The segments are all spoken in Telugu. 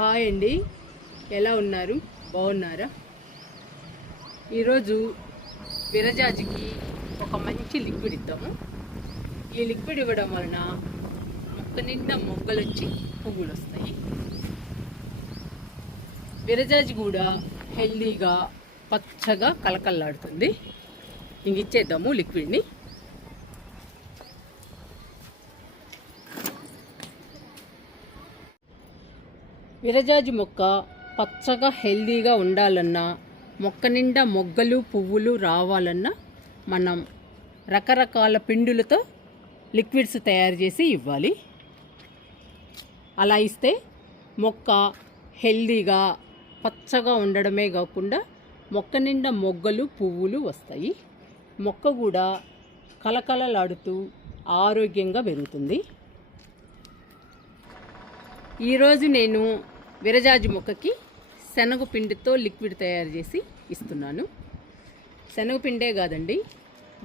హాయ్ అండి, ఎలా ఉన్నారు? బాగున్నారా? ఈరోజు విరజాజికి ఒక మంచి లిక్విడ్ ఇద్దాము. ఈ లిక్విడ్ ఇవ్వడం వలన మొక్క నిండా మొగ్గలు వచ్చి పువ్వులు వస్తాయి. విరజాజి కూడా హెల్దీగా పచ్చగా కలకల్లాడుతుంది. ఇంక ఇచ్చేద్దాము లిక్విడ్ని. విరజాజి మొక్క పచ్చగా హెల్దీగా ఉండాలన్నా, మొక్క నిండా మొగ్గలు పువ్వులు రావాలన్నా మనం రకరకాల పిండులతో లిక్విడ్స్ తయారు చేసి ఇవ్వాలి. అలా ఇస్తే మొక్క హెల్దీగా పచ్చగా ఉండడమే కాకుండా మొక్క నిండా మొగ్గలు పువ్వులు వస్తాయి. మొక్క కూడా కలకలలాడుతూ ఆరోగ్యంగా పెరుగుతుంది. ఈరోజు నేను విరజాజి మొక్కకి శనగపిండితో లిక్విడ్ తయారు చేసి ఇస్తున్నాను. శనగపిండే కాదండి,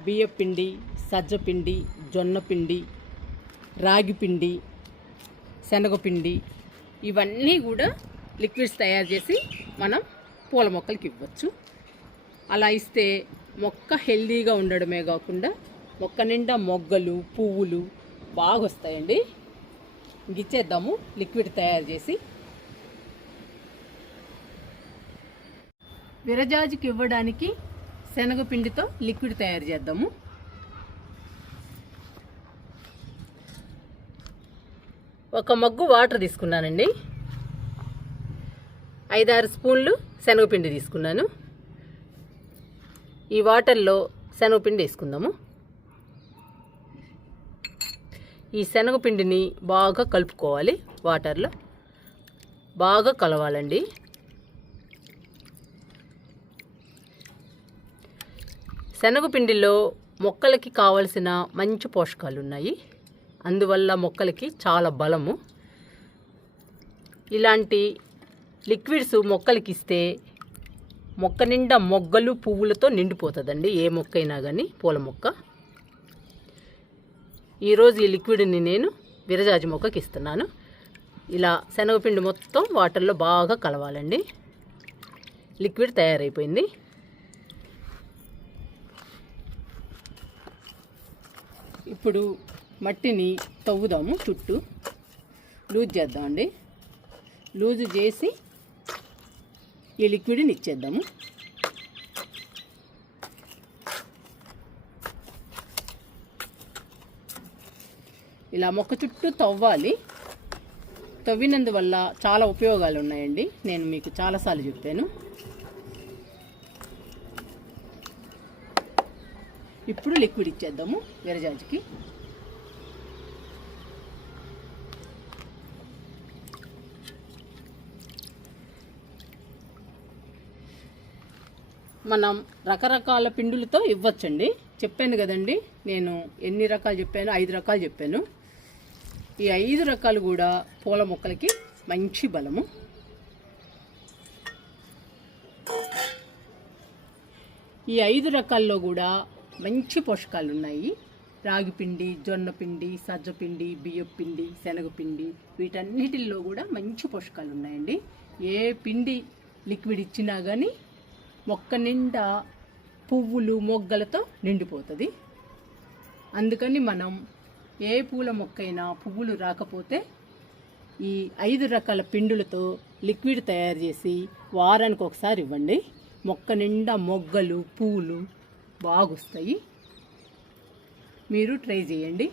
బియ్యపిండి, సజ్జపిండి, జొన్నపిండి, రాగిపిండి, శనగపిండి ఇవన్నీ కూడా లిక్విడ్స్ తయారు చేసి మనం పూల మొక్కలకి ఇవ్వచ్చు. అలా ఇస్తే మొక్క హెల్దీగా ఉండడమే కాకుండా మొక్క నిండా మొగ్గలు పువ్వులు బాగా వస్తాయండి. ఇచ్చేద్దాము లిక్విడ్ తయారు చేసి. విరజాజికి ఇవ్వడానికి శనగపిండితో లిక్విడ్ తయారు చేద్దాము. ఒక మగ్గు వాటర్ తీసుకున్నానండి. 5-6 స్పూన్లు శనగపిండి తీసుకున్నాను. ఈ వాటర్లో శనగపిండి వేసుకుందాము. ఈ శనగపిండిని బాగా కలుపుకోవాలి. వాటర్లో బాగా కలవాలండి. శనగపిండిలో మొక్కలకి కావలసిన మంచి పోషకాలు ఉన్నాయి. అందువల్ల మొక్కలకి చాలా బలము. ఇలాంటి లిక్విడ్స్ మొక్కలకి ఇస్తే మొక్క నిండా మొగ్గలు పువ్వులతో నిండిపోతుందండి. ఏ మొక్క అయినా కానీ పూల మొక్క. ఈరోజు ఈ లిక్విడ్ని నేను విరజాజి మొక్కకి ఇస్తున్నాను. ఇలా శనగపిండి మొత్తం వాటర్లో బాగా కలవాలండి. లిక్విడ్ తయారైపోయింది. ఇప్పుడు మట్టిని తవ్వుదాము. చుట్టూ లూజ్ చేద్దామండి. లూజు చేసి ఈ లిక్విడ్ని ఇచ్చేద్దాము. ఇలా మొక్క చుట్టూ తవ్వాలి. తవ్వినందువల్ల చాలా ఉపయోగాలు ఉన్నాయండి. నేను మీకు చాలాసార్లు చెప్పాను. ఇప్పుడు లిక్విడ్ ఇచ్చేద్దాము విరజాజికి. మనం రకరకాల పిండులతో ఇవ్వచ్చండి. చెప్పాను కదండి, నేను ఎన్ని రకాలు చెప్పాను? 5 రకాలు చెప్పాను. ఈ 5 రకాలు కూడా పూల మొక్కలకి మంచి బలము. ఈ 5 రకాల్లో కూడా మంచి పోషకాలు ఉన్నాయి. రాగిపిండి, జొన్నపిండి, సజ్జపిండి, బియ్యపిండి, శనగపిండి వీటన్నిటిల్లో కూడా మంచి పోషకాలు ఉన్నాయండి. ఏ పిండి లిక్విడ్ ఇచ్చినా కానీ మొక్క నిండా పువ్వులు మొగ్గలతో నిండిపోతుంది. అందుకని మనం ఏ పూల మొక్కైనా పువ్వులు రాకపోతే ఈ 5 రకాల పిండులతో లిక్విడ్ తయారు చేసి వారానికి ఒకసారి ఇవ్వండి. మొక్క నిండా మొగ్గలు పువ్వులు బాగొస్తాయి. మీరు ట్రై చేయండి.